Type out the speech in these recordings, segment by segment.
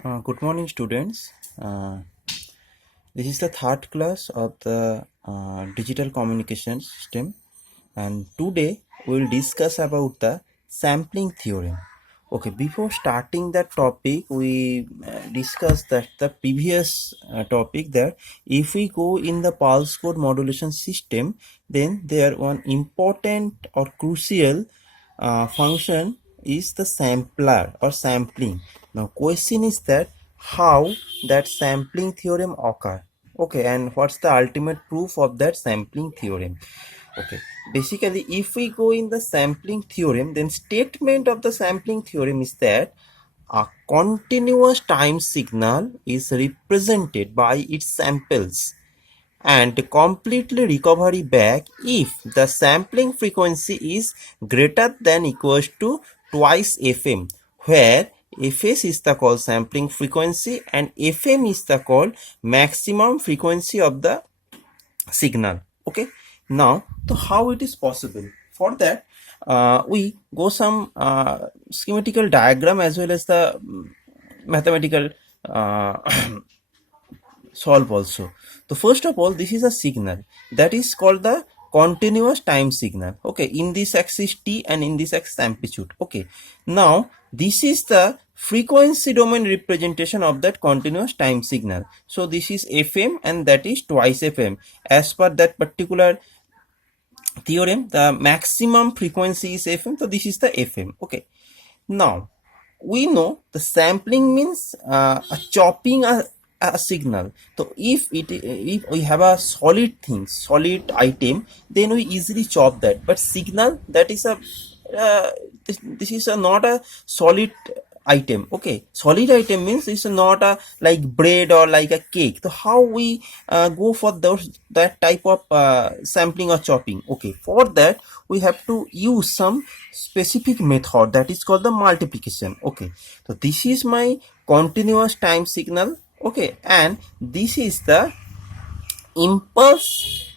Good morning, students. This is the third class of the digital communication system, and today we will discuss about the sampling theorem. Okay, before starting that topic, we discussed that the previous topic that if we go in the pulse code modulation system, then there one important or crucial function is the sampler or sampling. Now question is that how that sampling theorem occur. Okay, and what's the ultimate proof of that sampling theorem? Okay, basically if we go in the sampling theorem, then statement of the sampling theorem is that a continuous time signal is represented by its samples and completely recovery back if the sampling frequency is greater than equals to twice fm, where fs is the called sampling frequency and fm is the called maximum frequency of the signal. Okay, now so how it is possible? For that we go some schematical diagram as well as the mathematical solve also. So first of all, this is a signal that is called the continuous time signal. Okay, in this axis t and in this axis amplitude. Okay, now this is the frequency domain representation of that continuous time signal. So this is fm and that is twice fm. As per that particular theorem, the maximum frequency is fm, so this is the fm. Okay, now we know the sampling means a chopping a signal. So if we have a solid thing, solid item, then we easily chop that. But signal, that is a this is a not a solid item. Okay, solid item means it's not a like bread or like a cake. So how we go for that type of sampling or chopping? Okay, for that we have to use some specific method that is called the multiplication. Okay, so this is my continuous time signal. Okay, and this is the impulse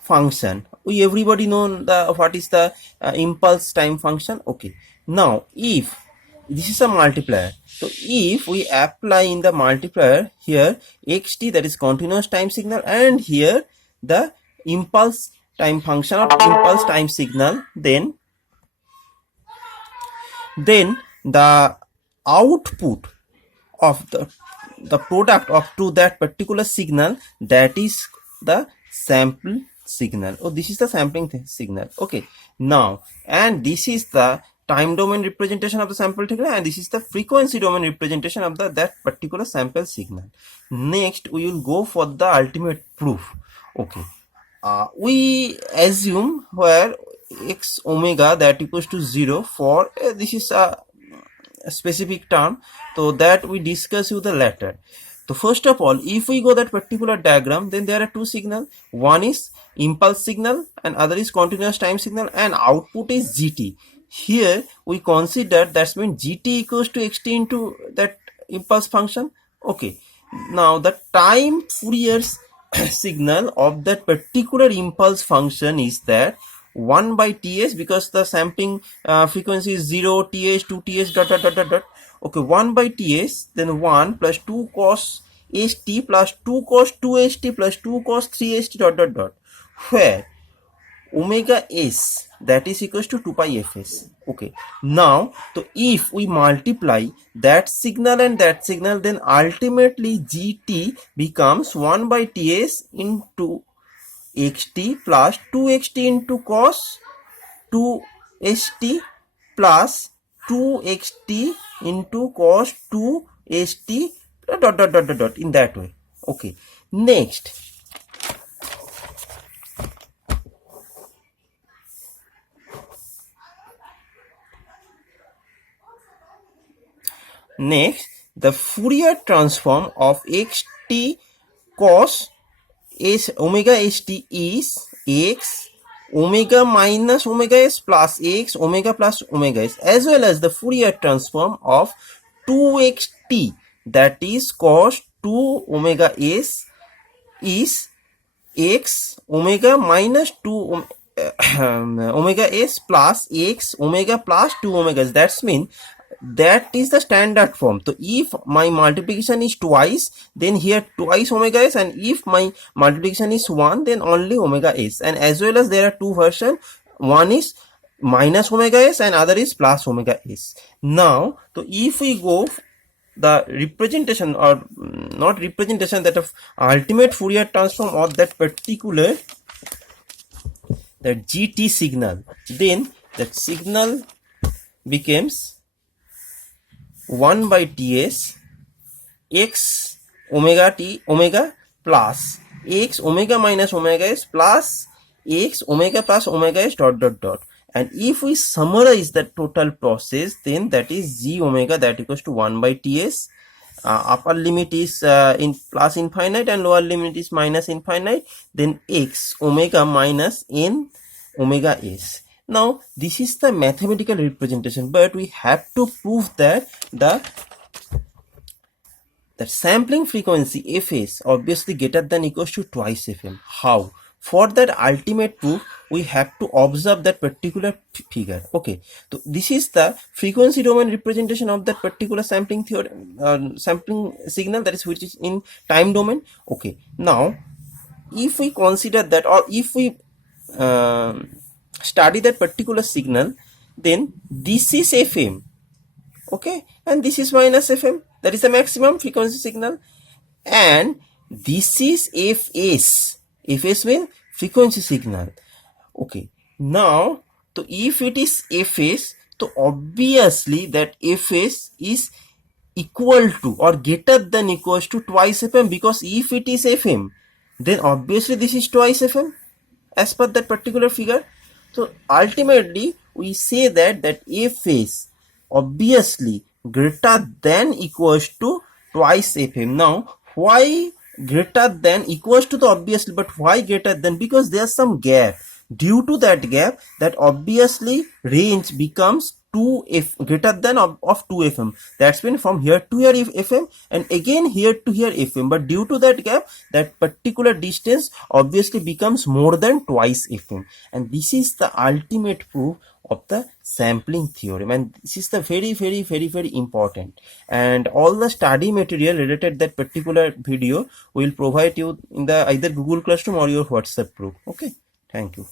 function. We everybody know the what is the impulse time function. Okay, now if this is a multiplier, so if we apply in the multiplier here xt, that is continuous time signal, and here the impulse time function or impulse time signal, then the output of the product of to that particular signal, that is the sample signal. Oh, this is the sampling signal. Okay, now and this is the time domain representation of the sample signal, and this is the frequency domain representation of that particular sample signal. Next we will go for the ultimate proof. Okay, we assume where x omega that equals to 0 for this is a specific term, so that we discuss you the latter. So first of all, if we go that particular diagram, then there are two signals. One is impulse signal and other is continuous time signal, and output is gt. Here we consider that means gt equals to xt into that impulse function. Okay, now the time Fourier signal of that particular impulse function is that 1 by ts, because the sampling frequency is 0, th, 2 ts, dot dot dot dot dot. Okay, 1 by ts, then 1 plus 2 cos st plus 2 cos 2st plus 2 cos 3st dot dot dot, where omega s that is equals to 2 pi fs. Okay, now so if we multiply that signal and that signal, then ultimately gt becomes 1 by ts into xt plus 2xt into cos 2st plus 2xt into cos 2st dot dot dot dot dot, in that way. Okay, next the Fourier transform of xt cos s omega st is x omega minus omega s plus x omega plus omega s, as well as the Fourier transform of 2xt, that is cos 2 omega s is x omega minus 2 omega s plus x omega plus 2 omega s. That's mean that is the standard form. So if my multiplication is twice, then here twice omega s, and if my multiplication is 1, then only omega s. And as well as there are two versions, one is minus omega s and other is plus omega s. Now, so if we go the representation, or not representation, that of ultimate Fourier transform of that particular, that GT signal, then that signal becomes 1 by Ts x omega t omega plus x omega minus omega s plus x omega plus omega s dot dot dot. And if we summarize the total process, then that is g omega, that equals to 1 by Ts. Upper limit is in plus infinite and lower limit is minus infinite, then x omega minus n omega s. Now this is the mathematical representation, but we have to prove that the sampling frequency fs obviously greater than equals to twice fm. How? For that ultimate proof, we have to observe that particular figure. Okay, so this is the frequency domain representation of that particular sampling theory, sampling signal, that is which is in time domain. Okay, now if we consider that, or if we study that particular signal, then this is fm, okay, and this is minus fm, that is the maximum frequency signal, and this is fs. Fs means frequency signal. Okay, now so if it is fs, so obviously that fs is equal to or greater than equals to twice fm, because if it is fm, then obviously this is twice fm as per that particular figure. So ultimately we say that fs obviously greater than equals to twice fm. Now why greater than equals to the obviously, but why greater than? Because there's some gap. Due to that gap, that obviously range becomes 2f greater than of 2 fm. That's been from here to here fm, and again here to here fm. But due to that gap, that particular distance obviously becomes more than twice fm. And this is the ultimate proof of the sampling theorem, and this is the very important. And all the study material related that particular video will provide you in the either Google Classroom or your WhatsApp group. Okay, thank you.